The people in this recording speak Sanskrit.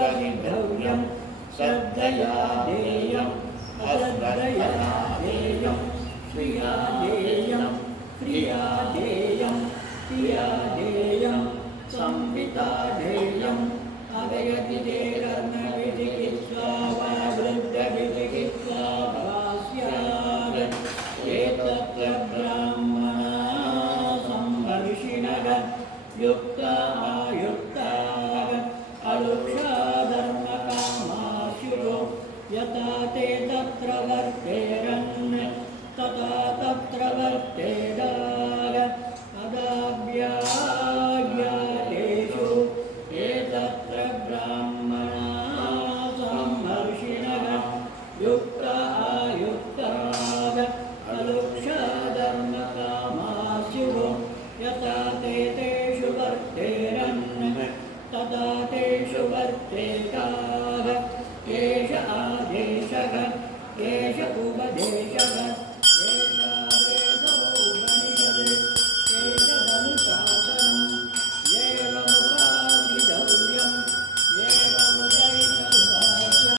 भव्यं श्रद्धया देयम् अश्रद्धया देयं श्रिया देयं प्रिया देयं प्रिया देयं संविता देयम् अवयतिते कर्मविधिकित्वा वा वृद्धविधिकित्वा भास्यात् एतत्र ब्राह्मणा संवर्षिणः युक्ता आयुक्ताः अलुक्षा धर्मकामाशुरो यथा ते तत्र वर्तेरन् तथा तत्र वर्तेरन्